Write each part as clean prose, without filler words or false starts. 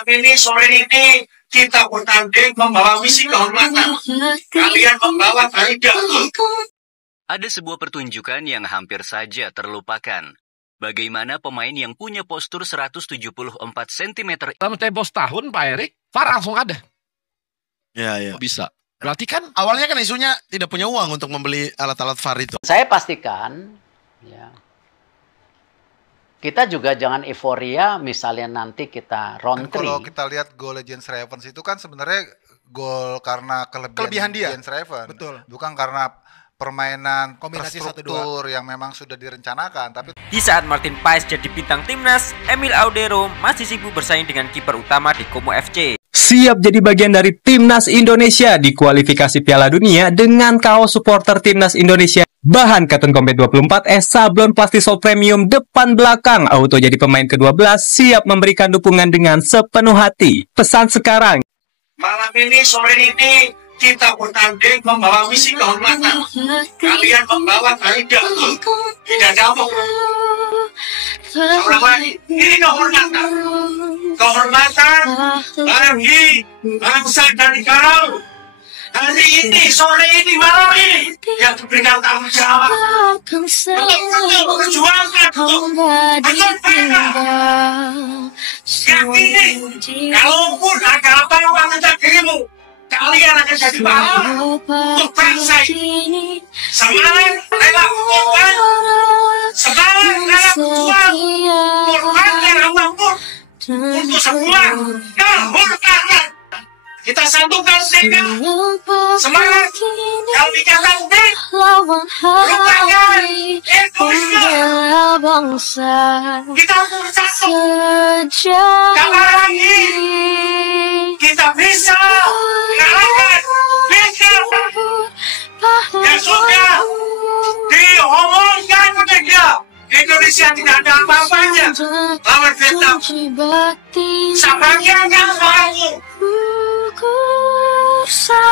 Malam ini, sore ini, kita bertanding membawa misi kehormatan. Kalian membawa Garuda. Ada sebuah pertunjukan yang hampir saja terlupakan. Bagaimana pemain yang punya postur 174 cm. Dalam tempo setahun, Pak Erik, VAR langsung ada. Ya. Bisa. Berarti kan Awalnya kan isunya tidak punya uang untuk membeli alat-alat VAR itu. Saya pastikan, ya, kita juga jangan euforia misalnya nanti kita round Dan kalau 3. kita lihat gol Jens Ravens itu kan sebenarnya gol karena kelebihan dia. Jens Ravens. Betul. Bukan karena permainan Kombinasi terstruktur yang memang sudah direncanakan. Tapi Di saat Martin Paes jadi bintang timnas, Emil Audero masih sibuk bersaing dengan kiper utama di Como FC. Siap jadi bagian dari Timnas Indonesia di kualifikasi Piala Dunia dengan kaos supporter Timnas Indonesia. Bahan Cotton Combat 24S, sablon Plastisol Premium depan belakang. Auto jadi pemain ke-12, siap memberikan dukungan dengan sepenuh hati. Pesan sekarang. Malam ini, sore ini, kita bertanding membawa misi kehormatan. Kalian membawa Garuda. Tidak jauh. Seorang lagi, ini kehormatan. Kehormatan bagi bangsa dan negara. Hari ini, sore ini, malam ini, yang diberikan tanggung jawab untuk memperjuangkan yang ini, kalaupun ada apa-apa tentang dirimu, kalian akan jadi pahlawan untuk bangsa ini. Semangat, rela korban, semangat, rela berjuang, korbankan apapun untuk sebuah kehormatan. Kita satukan tekad, semangat, kalau dikatakan tik, lupakan egoisme. Kita bersatu, kapan lagi kita bisa mengalahkan Vietnam yang sudah diomongkan ketika Indonesia tidak ada apa-apanya lawan Vietnam. Sebagian yang mau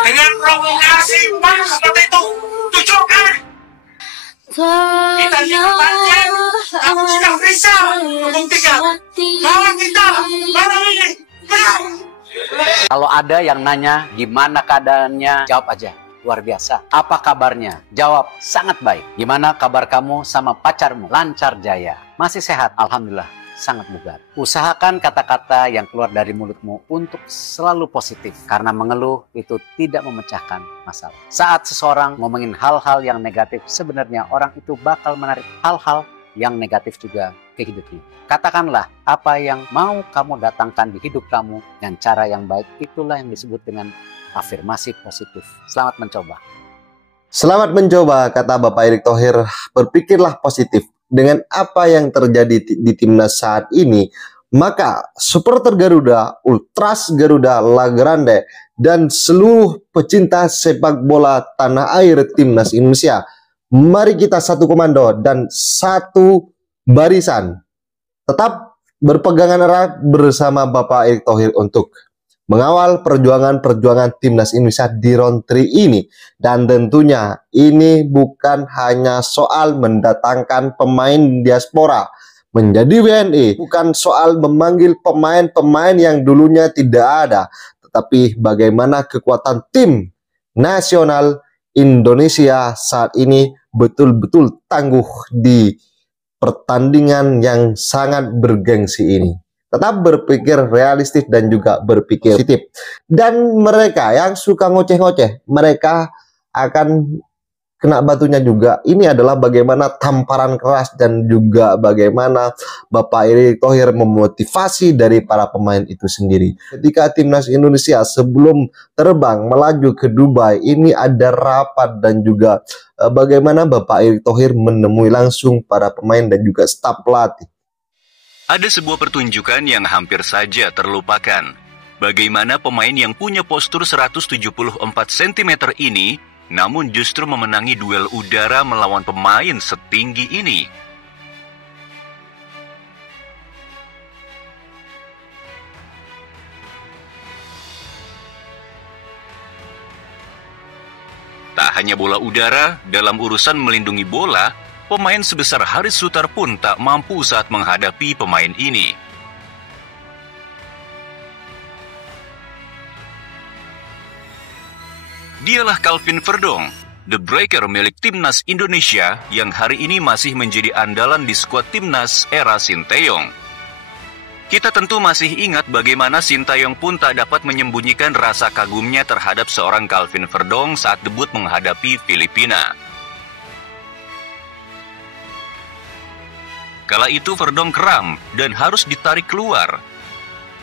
dengan provokasi pas seperti itu, tunjukkan kita tidak banyak, kamu sudah bisa membuktikan bahwa kita malam ini menang. Kalau ada yang nanya gimana keadaannya, jawab aja. Luar biasa. Apa kabarnya? Jawab, sangat baik. Gimana kabar kamu sama pacarmu? Lancar jaya. Masih sehat? Alhamdulillah, sangat bugar. Usahakan kata-kata yang keluar dari mulutmu untuk selalu positif. Karena mengeluh itu tidak memecahkan masalah. Saat seseorang ngomongin hal-hal yang negatif, sebenarnya orang itu bakal menarik hal-hal yang negatif juga ke hidupnya. Katakanlah apa yang mau kamu datangkan di hidup kamu dengan cara yang baik. Itulah yang disebut dengan afirmasi positif. Selamat mencoba. Selamat mencoba, kata Bapak Erick Thohir. Berpikirlah positif. Dengan apa yang terjadi di timnas saat ini, maka supporter Garuda, Ultras Garuda, La Grande, dan seluruh pecinta sepak bola tanah air timnas Indonesia, mari kita satu komando dan satu barisan. Tetap berpegangan erat bersama Bapak Erick Thohir untuk mengawal perjuangan-perjuangan timnas Indonesia di round 3 ini. Dan tentunya ini bukan hanya soal mendatangkan pemain diaspora menjadi WNI, bukan soal memanggil pemain-pemain yang dulunya tidak ada, tetapi bagaimana kekuatan tim nasional Indonesia saat ini betul-betul tangguh di pertandingan yang sangat bergengsi ini. Tetap berpikir realistis dan juga berpikir positif. Dan mereka yang suka ngoceh-ngoceh, mereka akan kena batunya juga. Ini adalah bagaimana tamparan keras dan juga bagaimana Bapak Erick Thohir memotivasi dari para pemain itu sendiri. Ketika timnas Indonesia sebelum terbang melaju ke Dubai, ini ada rapat dan juga bagaimana Bapak Erick Thohir menemui langsung para pemain dan juga staf pelatih. Ada sebuah pertunjukan yang hampir saja terlupakan. Bagaimana pemain yang punya postur 174 cm ini, namun justru memenangi duel udara melawan pemain setinggi ini. Tak hanya bola udara, dalam urusan melindungi bola, pemain sebesar Haris Sutar pun tak mampu saat menghadapi pemain ini. Dialah Calvin Verdong, The Breaker milik Timnas Indonesia yang hari ini masih menjadi andalan di skuad Timnas era Sinteyong. Kita tentu masih ingat bagaimana Sinteyong pun tak dapat menyembunyikan rasa kagumnya terhadap seorang Calvin Verdong saat debut menghadapi Filipina. Kala itu Verdong kram dan harus ditarik keluar.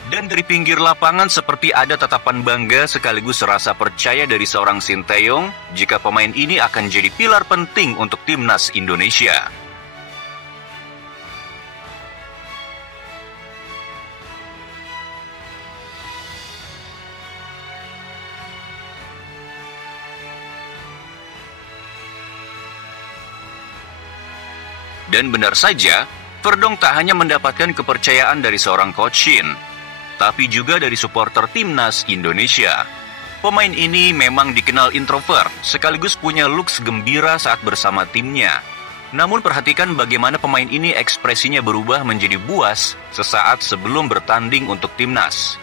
Dan dari pinggir lapangan seperti ada tatapan bangga sekaligus rasa percaya dari seorang Sinteyong jika pemain ini akan jadi pilar penting untuk Timnas Indonesia. Dan benar saja, Verdong tak hanya mendapatkan kepercayaan dari seorang coach Shin, tapi juga dari supporter Timnas Indonesia. Pemain ini memang dikenal introvert, sekaligus punya looks gembira saat bersama timnya. Namun perhatikan bagaimana pemain ini ekspresinya berubah menjadi buas sesaat sebelum bertanding untuk Timnas.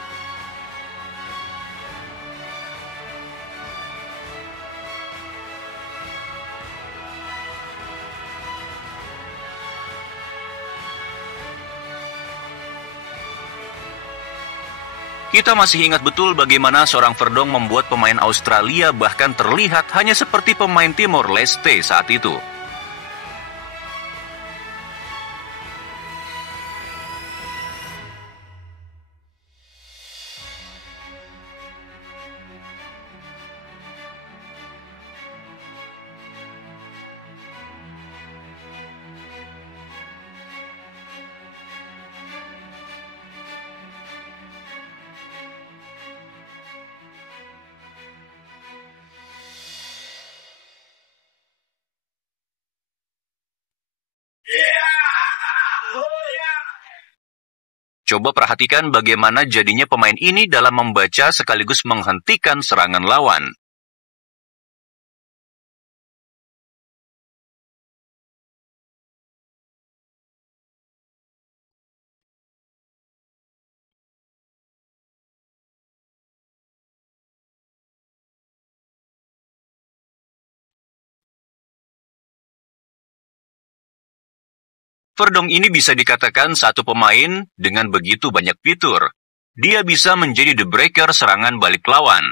Kita masih ingat betul bagaimana seorang Verdong membuat pemain Australia bahkan terlihat hanya seperti pemain Timor Leste saat itu. Coba perhatikan bagaimana jadinya pemain ini dalam membaca sekaligus menghentikan serangan lawan. Verdong ini bisa dikatakan satu pemain dengan begitu banyak fitur. Dia bisa menjadi the breaker serangan balik lawan.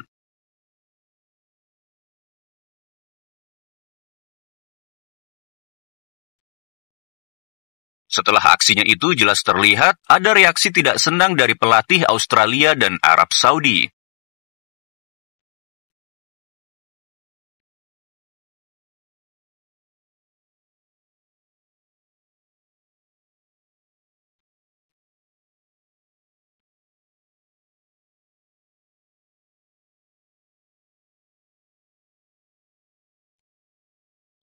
Setelah aksinya itu jelas terlihat ada reaksi tidak senang dari pelatih Australia dan Arab Saudi.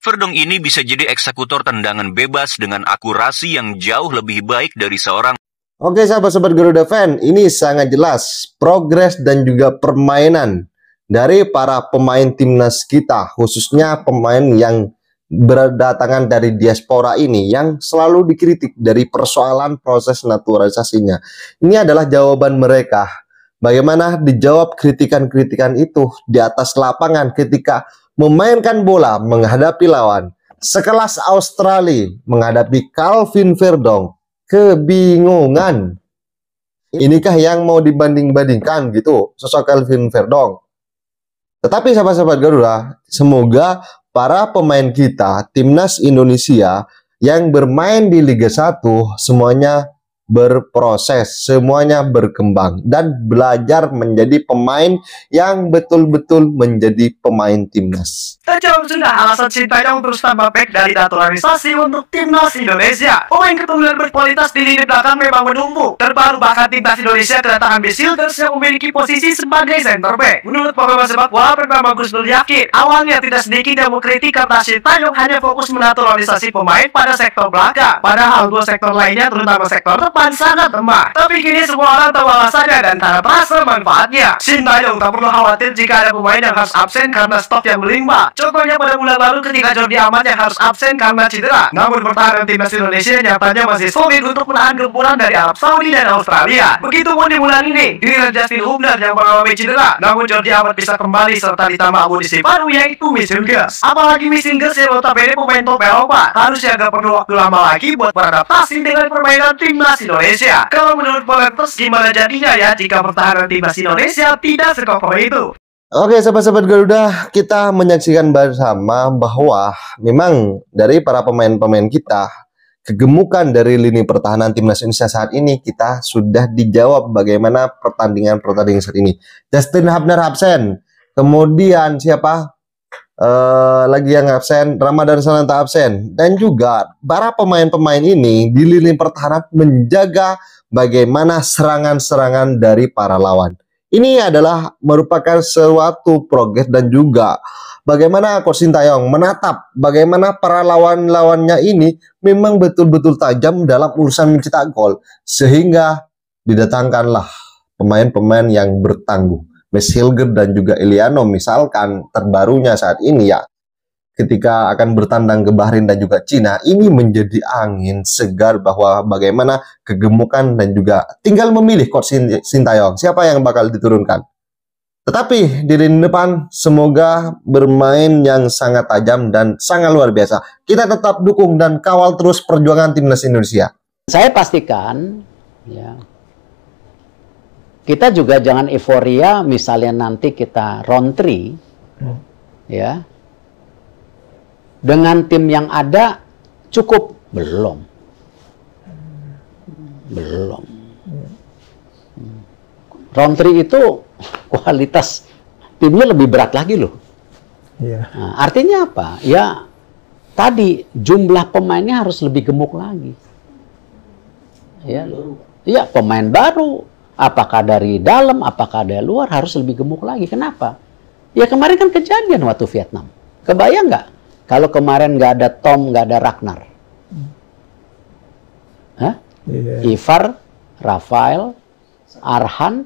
Verdong ini bisa jadi eksekutor tendangan bebas dengan akurasi yang jauh lebih baik dari seorang. Oke sahabat-sahabat Garuda Fan, ini sangat jelas progres dan juga permainan dari para pemain timnas kita, khususnya pemain yang berdatangan dari diaspora ini yang selalu dikritik dari persoalan proses naturalisasinya. Ini adalah jawaban mereka. Bagaimana dijawab kritikan-kritikan itu di atas lapangan ketika memainkan bola menghadapi lawan sekelas Australia, menghadapi Calvin Verdong. Kebingungan. Inikah yang mau dibanding-bandingkan gitu sosok Calvin Verdong? Tetapi sahabat-sahabat Garuda, semoga para pemain kita Timnas Indonesia yang bermain di Liga 1 semuanya berproses, semuanya berkembang dan belajar menjadi pemain yang betul-betul menjadi pemain timnas. Terjawab sudah alasan Sinteyong terus tambah back dari naturalisasi untuk Timnas Indonesia. Pemain keunggulan berkualitas di lini belakang memang menumpuk. Terbaru bahkan Timnas Indonesia kedatangan Silters yang memiliki posisi sebagai center back. Menurut pengamat sepak bola bernama Gus Nur yakin, awalnya tidak sedikit yang mengkritik karena Sinteyong hanya fokus menaturalisasi pemain pada sektor belakang. Padahal dua sektor lainnya terutama sektor depan depan sangat lemah. Tapi kini semua orang tahu alasannya dan tak merasa manfaatnya. Sintayong tak perlu khawatir jika ada pemain yang harus absen karena stok yang melimpah. Contohnya pada bulan lalu ketika Jordi Amat yang harus absen karena cedera. Namun pertahanan timnas Indonesia nyatanya masih solid untuk menahan gempuran dari Arab Saudi dan Australia. Begitupun di bulan ini, giliran Justin Hubner yang mengalami cedera. Namun Jordi Amat bisa kembali serta ditambah amunisi baru yaitu Wissinger's. Apalagi Wissinger's yang notabene pemain top Eropa, harusnya gak perlu waktu lama lagi buat beradaptasi dengan permainan timnas Indonesia. Kalau menurut Polenters gimana jadinya ya jika pertahanan timnas Indonesia tidak sekokoh itu? Oke, sahabat-sahabat Garuda, kita menyaksikan bersama bahwa memang dari para pemain-pemain kita, kegemukan dari lini pertahanan timnas Indonesia saat ini kita sudah dijawab bagaimana pertandingan saat ini. Justin Hubner absen, kemudian siapa lagi yang absen? Ramadan Sananta absen, dan juga para pemain-pemain ini di lini pertahanan menjaga bagaimana serangan-serangan dari para lawan. Ini adalah merupakan suatu progres dan juga bagaimana Coach Sintayong menatap bagaimana para lawan-lawannya ini memang betul-betul tajam dalam urusan mencetak gol, sehingga didatangkanlah pemain-pemain yang bertangguh. Mes Hilger dan juga Eliano misalkan terbarunya saat ini ya, ketika akan bertandang ke Bahrain dan juga Cina, ini menjadi angin segar bahwa bagaimana kegemukan dan juga tinggal memilih Coach Sintayong siapa yang bakal diturunkan. Tetapi di lini depan semoga bermain yang sangat tajam dan sangat luar biasa. Kita tetap dukung dan kawal terus perjuangan timnas Indonesia. Saya pastikan ya, kita juga jangan euforia misalnya nanti kita round 3 ya. Dengan tim yang ada cukup? Belum. Round 3 itu kualitas timnya lebih berat lagi loh. Nah, artinya apa? Ya tadi jumlah pemainnya harus lebih gemuk lagi. Ya, pemain baru. Apakah dari dalam, apakah dari luar harus lebih gemuk lagi. Kenapa? Ya kemarin kan kejadian waktu Vietnam. Kebayang nggak? Kalau kemarin nggak ada Tom, nggak ada Ragnar. Ivar, Rafael, Arhan.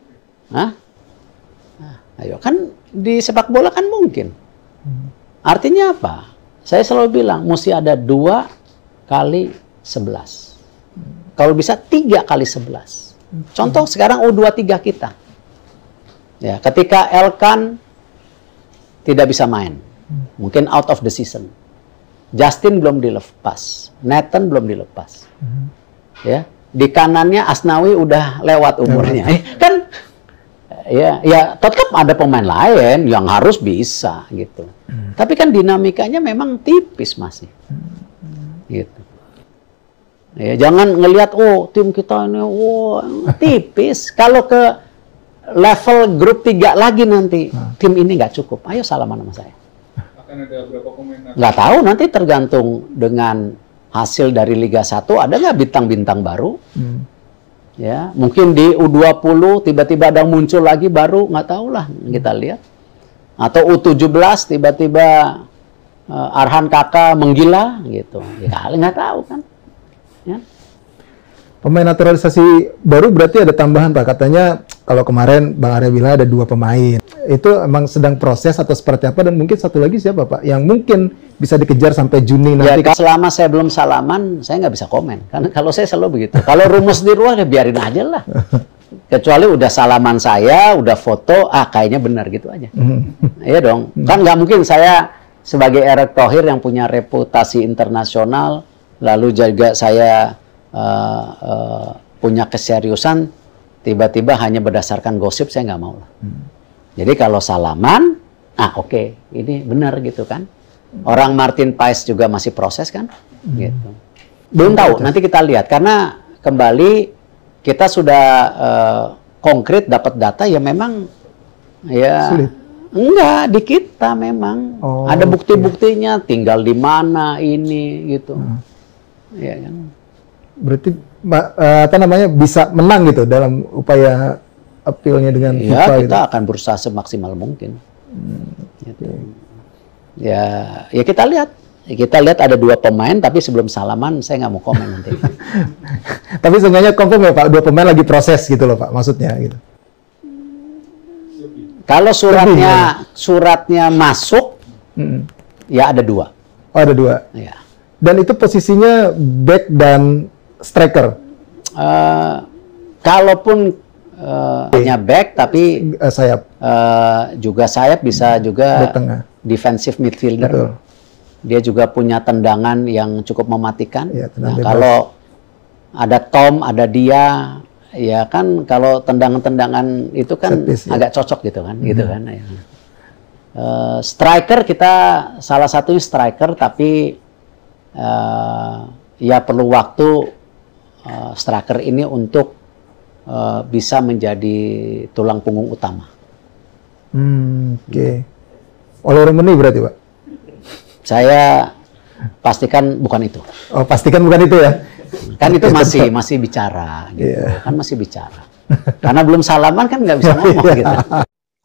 Ayo, kan di sepak bola kan mungkin. Artinya apa? Saya selalu bilang, mesti ada 2 kali 11. Kalau bisa 3 kali 11. Contoh sekarang U23 kita. Ya, ketika Elkan tidak bisa main. Mungkin out of the season. Justin belum dilepas. Nathan belum dilepas. Ya, di kanannya Asnawi udah lewat umurnya. Kan ya tetap ada pemain lain yang harus bisa gitu. Tapi kan dinamikanya memang tipis masih. Gitu. Ya, jangan ngelihat tim kita ini tipis. Kalau ke level grup 3 lagi nanti tim ini nggak cukup. Ayo salaman sama saya. Akan ada berapa pemain? Nggak tahu, nanti tergantung dengan hasil dari Liga 1. Ada nggak bintang-bintang baru? Ya, mungkin di U20 tiba-tiba ada muncul lagi baru, nggak tahu lah, kita lihat. Atau U17 tiba-tiba Arhan Kakak menggila gitu. Ya, nggak tahu kan. Ya. Pemain naturalisasi baru berarti ada tambahan Pak. Katanya kalau kemarin Bang Arya bilang ada 2 pemain. Itu emang sedang proses atau seperti apa? Dan mungkin satu lagi siapa Pak? Yang mungkin bisa dikejar sampai Juni nanti. Ya, selama saya belum salaman, saya nggak bisa komen. Karena kalau saya selalu begitu. Kalau rumus di luar ya biarin aja lah. Kecuali udah salaman saya, udah foto, kayaknya benar gitu aja. Iya dong. Kan nggak mungkin saya sebagai Erick Thohir yang punya reputasi internasional, lalu juga saya punya keseriusan, tiba-tiba hanya berdasarkan gosip, saya nggak mau lah. Jadi kalau salaman, oke, ini benar gitu kan. Orang Martin Paes juga masih proses kan, gitu. Belum tahu, nanti kita lihat. Karena kembali kita sudah konkret dapat data, ya memang ya sulit. Enggak, di kita memang ada bukti-buktinya, tinggal di mana ini gitu. Ya kan. Berarti bisa menang gitu dalam upaya appeal-nya dengan FIFA. Ya, kita gitu. akan berusaha semaksimal mungkin. Gitu. Ya kita lihat. kita lihat ada 2 pemain, tapi sebelum salaman saya nggak mau komen nanti. Tapi seenggaknya confirm ya Pak, 2 pemain lagi proses gitu loh Pak, maksudnya gitu. Kalau suratnya masuk, ya ada 2. Oh, ada 2. Ya. Dan itu posisinya back dan striker. Kalaupun hanya back, tapi sayap. Juga sayap, bisa juga Back tengah. defensive midfielder. Betul. Dia juga punya tendangan yang cukup mematikan. Ya, Nah, kalau ada Tom, ada dia, ya kan kalau tendangan-tendangan itu kan agak cocok gitu kan, gitu kan. Ya. Striker kita salah satunya striker, tapi ya perlu waktu striker ini untuk bisa menjadi tulang punggung utama. Oke. Oleh Romani berarti Pak? Saya pastikan bukan itu. Oh, pastikan bukan itu ya? Kan itu masih bicara gitu. Kan masih bicara. Karena belum salaman kan nggak bisa ngomong gitu.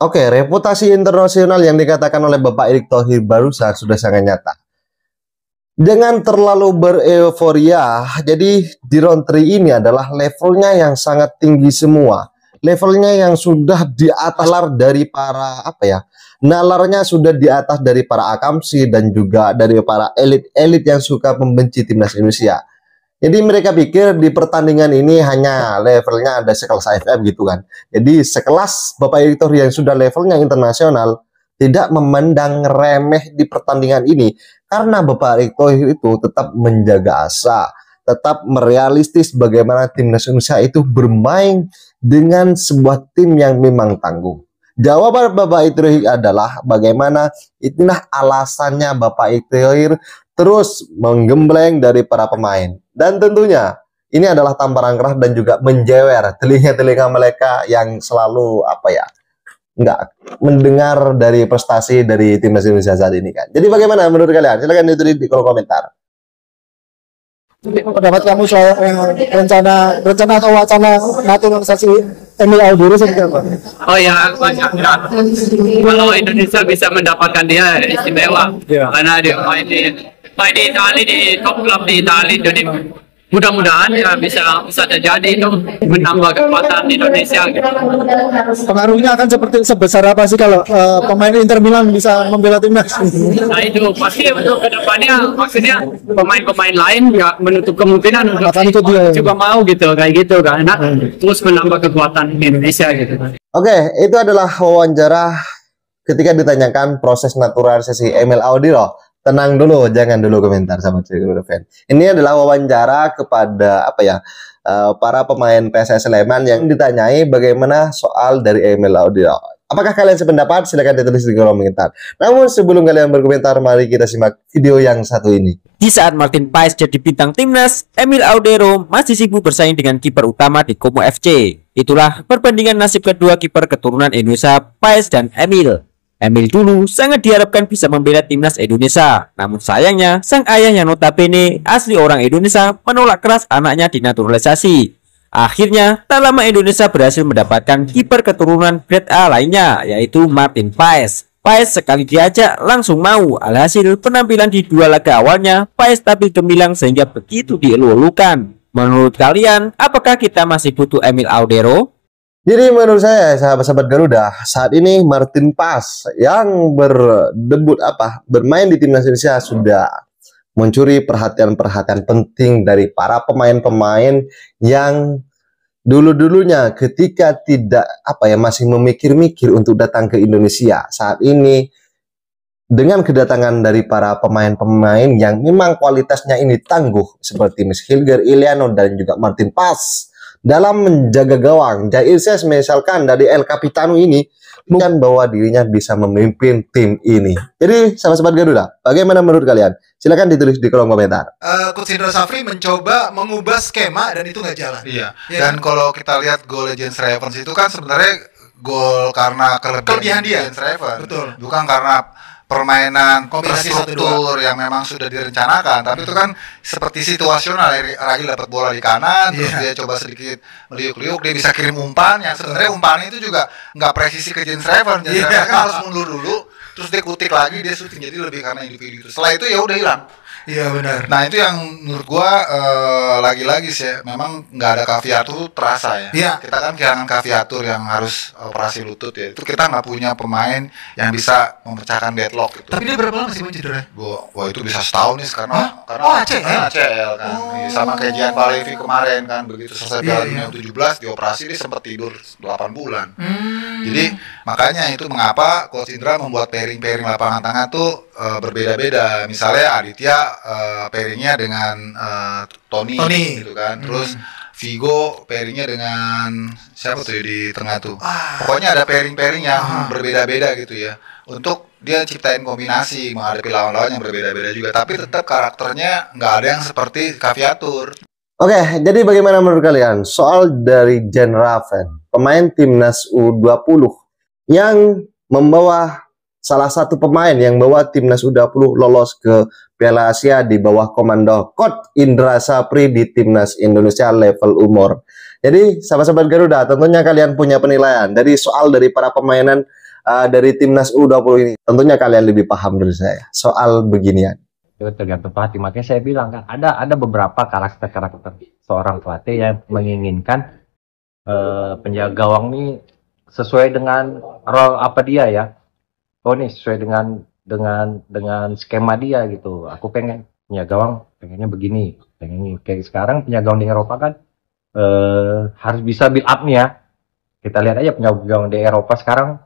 Oke, reputasi internasional yang dikatakan oleh Bapak Erick Thohir barusan sudah sangat nyata. Dengan terlalu bereuforia, jadi di round 3 ini adalah levelnya yang sangat tinggi semua. Levelnya yang sudah di atas dari para nalarnya sudah di atas dari para akamsi dan juga dari para elit-elit yang suka membenci timnas Indonesia. Jadi mereka pikir di pertandingan ini hanya levelnya ada sekelas AFF gitu kan. Jadi sekelas Bapak Erick Thohir yang sudah levelnya internasional tidak memandang remeh di pertandingan ini karena Bapak Erick Thohir itu tetap menjaga asa, tetap merealistis bagaimana timnas Indonesia itu bermain dengan sebuah tim yang memang tangguh. Jawaban Bapak Erick Thohir adalah bagaimana itulah alasannya Bapak Erick Thohir terus menggembleng dari para pemain. Dan tentunya ini adalah tamparan keras dan juga menjewer telinga-telinga mereka yang selalu nggak mendengar dari prestasi dari timnas Indonesia saat ini kan. Jadi bagaimana menurut kalian? Silahkan ditulis di kolom komentar. Pendapat kamu soal rencana atau wacana naturalisasi Emil Audero seperti apa? Oh ya, kalau Indonesia bisa mendapatkan dia istimewa, karena dia main di Italia, di top klub di Italia, jadi mudah-mudahan ya bisa terjadi itu menambah kekuatan Indonesia. Pengaruhnya akan sebesar apa sih kalau pemain Inter Milan bisa membela timnas? Nah itu pasti untuk kedepannya, maksudnya pemain-pemain lain ya menutup kemungkinan untuk juga mau gitu kayak gitu karena terus menambah kekuatan Indonesia gitu. Oke, itu adalah wawancara ketika ditanyakan proses naturalisasi Emil Audero. Tenang dulu, jangan dulu komentar sama fan. Ini adalah wawancara kepada para pemain PSS Sleman yang ditanyai bagaimana soal dari Emil Audero. Apakah kalian sependapat? Silahkan ditulis di kolom komentar. Namun sebelum kalian berkomentar, mari kita simak video yang satu ini. Di saat Martin Paes jadi bintang timnas, Emil Audero masih sibuk bersaing dengan kiper utama di Como FC. Itulah perbandingan nasib kedua kiper keturunan Indonesia, Paes dan Emil. Emil dulu sangat diharapkan bisa membela timnas Indonesia. Namun sayangnya, sang ayah yang notabene asli orang Indonesia menolak keras anaknya dinaturalisasi. Akhirnya, tak lama Indonesia berhasil mendapatkan kiper keturunan grade A lainnya, yaitu Martin Paes. Paes sekali diajak langsung mau. Alhasil penampilan di 2 laga awalnya, Paes tampil gemilang sehingga begitu dielu-elukan. Menurut kalian, apakah kita masih butuh Emil Audero? Jadi menurut saya, sahabat-sahabat Garuda, saat ini Martin Paes yang bermain di timnas Indonesia sudah mencuri perhatian-perhatian penting dari para pemain-pemain yang dulu-dulunya ketika tidak masih memikir-mikir untuk datang ke Indonesia. Saat ini dengan kedatangan dari para pemain-pemain yang memang kualitasnya ini tangguh seperti Miss Hilger Iliano dan juga Martin Paes dalam menjaga gawang. Jair Ses misalkan dari El Capitano ini bukan bahwa dirinya bisa memimpin tim ini. Jadi sahabat-sahabat Garuda, bagaimana menurut kalian? Silakan ditulis di kolom komentar. Coach Indra Safri mencoba mengubah skema dan itu nggak jalan. Iya. Dan kalau kita lihat gol Jens Ravens itu kan sebenarnya gol karena kelebihan dia Jens Ravens. Betul. Bukan karena permainan kombinasi terstruktur yang memang sudah direncanakan, tapi itu kan seperti situasional. Ragil dapat bola di kanan, terus dia coba sedikit meliuk-liuk, dia bisa kirim umpan yang sebenarnya umpan itu juga nggak presisi ke Jens Ravens. Jens Ravens kan harus mundur dulu, terus dia kutik lagi, dia syuting, jadi lebih karena individu itu. Setelah itu ya udah hilang. Iya benar. Nah itu yang menurut gua lagi-lagi sih memang nggak ada kaviatur tuh terasa ya. Iya. Kita kan kehilangan kaviatur yang harus operasi lutut ya. Itu kita nggak punya pemain yang bisa memecahkan deadlock gitu. Tapi dia berapa lama sih cedera? Wah itu bisa setahun nih karena ACL kan. Sama kayak Gian Palevi kemarin kan, begitu selesai Piala Dunia 17 dioperasi dia sempat tidur 8 bulan. Jadi makanya itu mengapa Coach Indra membuat pairing lapangan tengah tuh berbeda-beda. Misalnya Aditya pairingnya dengan Tony gitu kan. Terus Vigo pairingnya dengan siapa tuh di tengah tuh. Pokoknya ada pairing yang berbeda-beda gitu ya. Untuk dia ciptain kombinasi menghadapi lawan-lawan yang berbeda-beda juga. Tapi tetap karakternya nggak ada yang seperti Kaviatur. Oke, jadi bagaimana menurut kalian soal dari Jen Raven, pemain timnas U20 yang membawa salah satu pemain yang bawa timnas U20 lolos ke Piala Asia di bawah komando Coach Indra Sapri di timnas Indonesia level umur. Jadi sahabat-sahabat Garuda, tentunya kalian punya penilaian dari soal dari para pemainan dari timnas U20 ini. Tentunya kalian lebih paham dari saya soal beginian. Itu tergantung pelatih. Makanya saya bilang kan ada beberapa karakter seorang pelatih yang menginginkan penjaga gawang ini sesuai dengan role apa dia ya. Oh nih sesuai dengan skema dia gitu. Aku pengen penjaga gawang pengennya begini, pengen kayak sekarang penjaga gawang di Eropa kan harus bisa build up nih ya. Kita lihat aja penjaga gawang di Eropa sekarang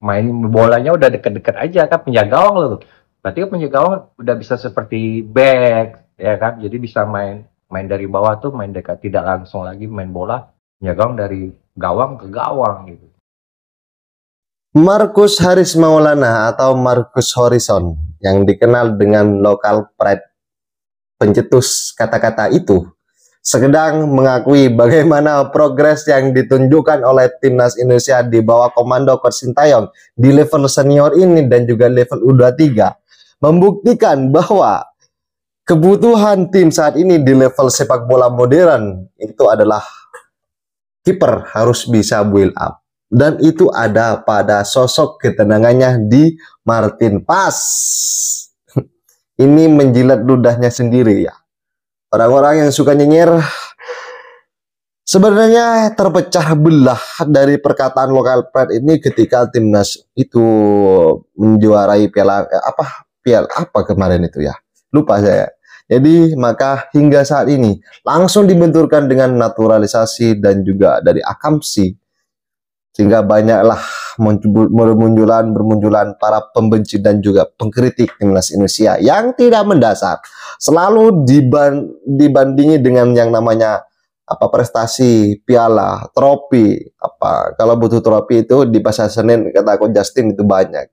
main bolanya udah deket-deket aja kan penjaga gawang loh. Berarti penjaga gawang udah bisa seperti back ya kan. Jadi bisa main dari bawah tuh main dekat, tidak langsung lagi main bola penjaga gawang dari gawang ke gawang gitu. Marcus Haris Maulana atau Marcus Horizon yang dikenal dengan local pride pencetus kata-kata itu sedang mengakui bagaimana progres yang ditunjukkan oleh timnas Indonesia di bawah komando Coach Sintayong di level senior ini dan juga level U23 membuktikan bahwa kebutuhan tim saat ini di level sepak bola modern itu adalah kiper harus bisa build up. Dan itu ada pada sosok ketenangannya di Martin Pas. Ini menjilat ludahnya sendiri ya. Orang-orang yang suka nyinyir sebenarnya terpecah belah dari perkataan lokal pride ini ketika timnas itu menjuarai piala apa kemarin itu ya. Lupa saya. Jadi maka hingga saat ini langsung dibenturkan dengan naturalisasi dan juga dari akamsi. Sehingga banyaklah bermunculan para pembenci dan juga pengkritik timnas Indonesia yang tidak mendasar. Selalu dibandingi dengan yang namanya prestasi, piala, trofi. Kalau butuh trofi itu di Pasar Senen kata Coach Justin itu banyak.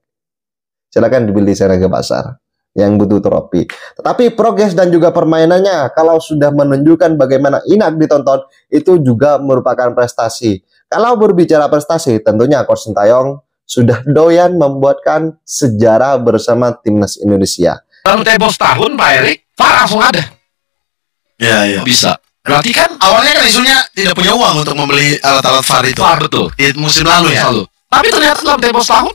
Silakan dibeli sana ke pasar yang butuh trofi. Tetapi progres dan juga permainannya kalau sudah menunjukkan bagaimana enak ditonton itu juga merupakan prestasi. Kalau berbicara prestasi, tentunya Coach Sintayong sudah doyan membuatkan sejarah bersama timnas Indonesia. Dalam tempo setahun Pak Erik, VAR langsung ada. Ya. Bisa. Berarti kan awalnya kan isunya tidak punya uang untuk membeli alat-alat VAR itu. VAR betul. Di musim lalu ya. Tapi ternyata dalam tempo setahun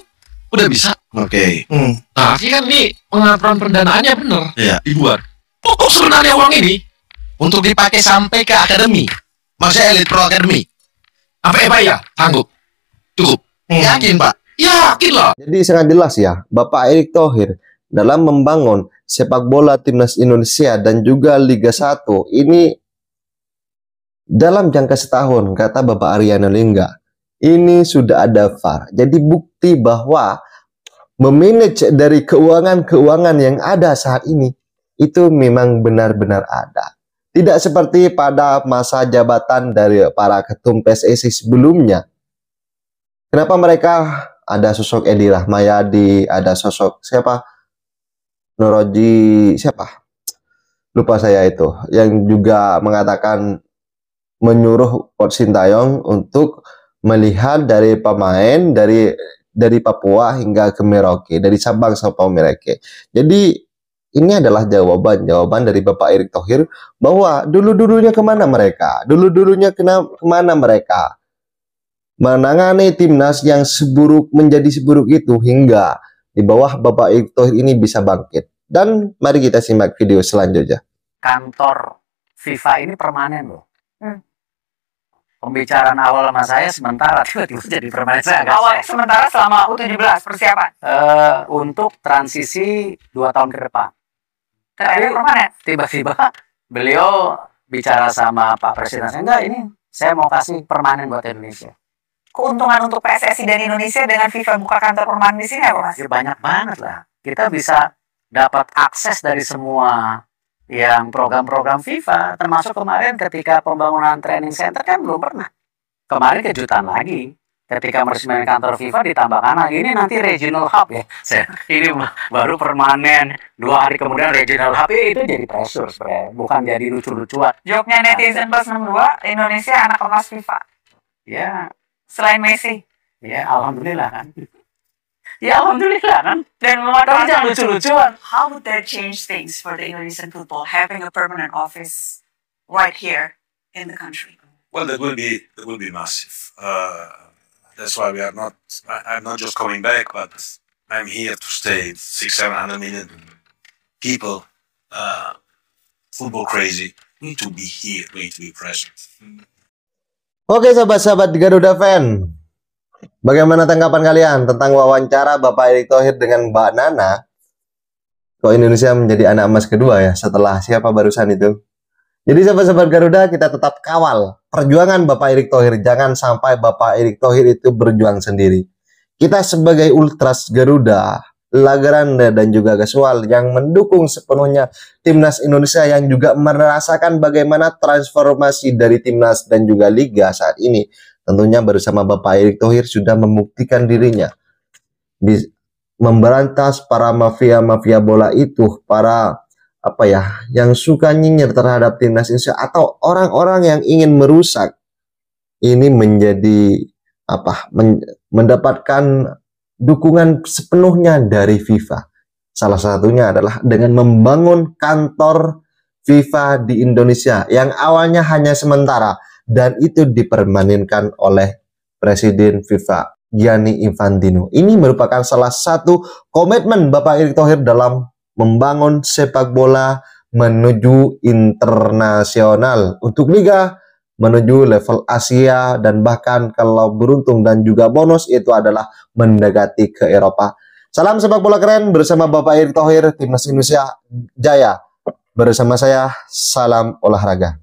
udah bisa. Oke. Nah, artinya kan ini pengaturan pendanaannya benar dibuat. Pokok sebenarnya uang ini untuk dipakai sampai ke akademi. Maksudnya Elite Pro Academy. Apa ya? Sanggup. Cukup. Yakin, Pak? Yakin lah. Jadi sangat jelas ya, Bapak Erick Thohir dalam membangun sepak bola timnas Indonesia dan juga Liga 1 ini dalam jangka setahun, kata Bapak Aryana Lingga, ini sudah ada VAR. Jadi bukti bahwa memanage dari keuangan-keuangan yang ada saat ini itu memang benar-benar ada. Tidak seperti pada masa jabatan dari para ketum PSSI sebelumnya. Kenapa mereka ada sosok Edi Rahmayadi, ada sosok siapa? Noroji siapa? Lupa saya itu. Yang juga mengatakan menyuruh Coach Sintayong untuk melihat dari pemain dari Papua hingga ke Merauke, dari Sabang sampai Merauke. Jadi ini adalah jawaban dari Bapak Erick Thohir bahwa dulu-dulunya kemana mereka? Dulu-dulunya kemana mereka? Menangani timnas yang menjadi seburuk itu hingga di bawah Bapak Erick Thohir ini bisa bangkit. Dan mari kita simak video selanjutnya. Kantor FIFA ini permanen loh. Pembicaraan awal sama saya sementara, tiba-tiba jadi permanen. Awal sementara selama U17 persiapan? Untuk transisi 2 tahun ke depan. Tapi permanen? Tiba-tiba beliau bicara sama Pak Presiden, enggak, ini saya mau kasih permanen buat Indonesia. Keuntungan untuk PSSI dan Indonesia dengan FIFA buka kantor permanen di sini apa, Mas? Ya, banyak banget lah. Kita bisa dapat akses dari semua yang program-program FIFA, termasuk kemarin ketika pembangunan training center kan belum pernah. Kemarin kejutan lagi, ketika meresmikan kantor FIFA ditambahkan lagi, ini nanti regional hub ya. Ini baru permanen, 2 hari kemudian regional hub, itu jadi pressure sebenarnya, bukan jadi lucu-lucuan. Jawabnya netizen plus 62, Indonesia anak emas FIFA. Ya, selain Messi. Ya, alhamdulillah kan. Ya alhamdulillah kan. Dan tapi jangan lucu-lucuan. How would that change things for the Indonesian football having a permanent office right here in the country? Well, that will be massive. That's why we are not. I'm not just coming back, but I'm here to stay. 600-700 million people, football crazy. Need to be here. Need to be present. Oke sahabat-sahabat Garuda fan, bagaimana tanggapan kalian tentang wawancara Bapak Erick Thohir dengan Mbak Nana? Kok Indonesia menjadi anak emas kedua ya setelah siapa barusan itu? Jadi sahabat-sahabat Garuda, kita tetap kawal perjuangan Bapak Erick Thohir. Jangan sampai Bapak Erick Thohir itu berjuang sendiri. Kita sebagai Ultras Garuda, La Grande dan juga Casual yang mendukung sepenuhnya Timnas Indonesia, yang juga merasakan bagaimana transformasi dari Timnas dan juga Liga saat ini. Tentunya bersama Bapak Erick Thohir sudah membuktikan dirinya memberantas para mafia-mafia bola itu, para yang suka nyinyir terhadap Timnas Indonesia atau orang-orang yang ingin merusak. Ini menjadi mendapatkan dukungan sepenuhnya dari FIFA. Salah satunya adalah dengan membangun kantor FIFA di Indonesia yang awalnya hanya sementara, dan itu dipermanenkan oleh Presiden FIFA Gianni Infantino. Ini merupakan salah satu komitmen Bapak Erick Thohir dalam membangun sepak bola menuju internasional untuk Liga, menuju level Asia, dan bahkan kalau beruntung dan juga bonus itu adalah mendekati ke Eropa. Salam sepak bola keren bersama Bapak Erick Thohir, Timnas Indonesia Jaya. Bersama saya, salam olahraga.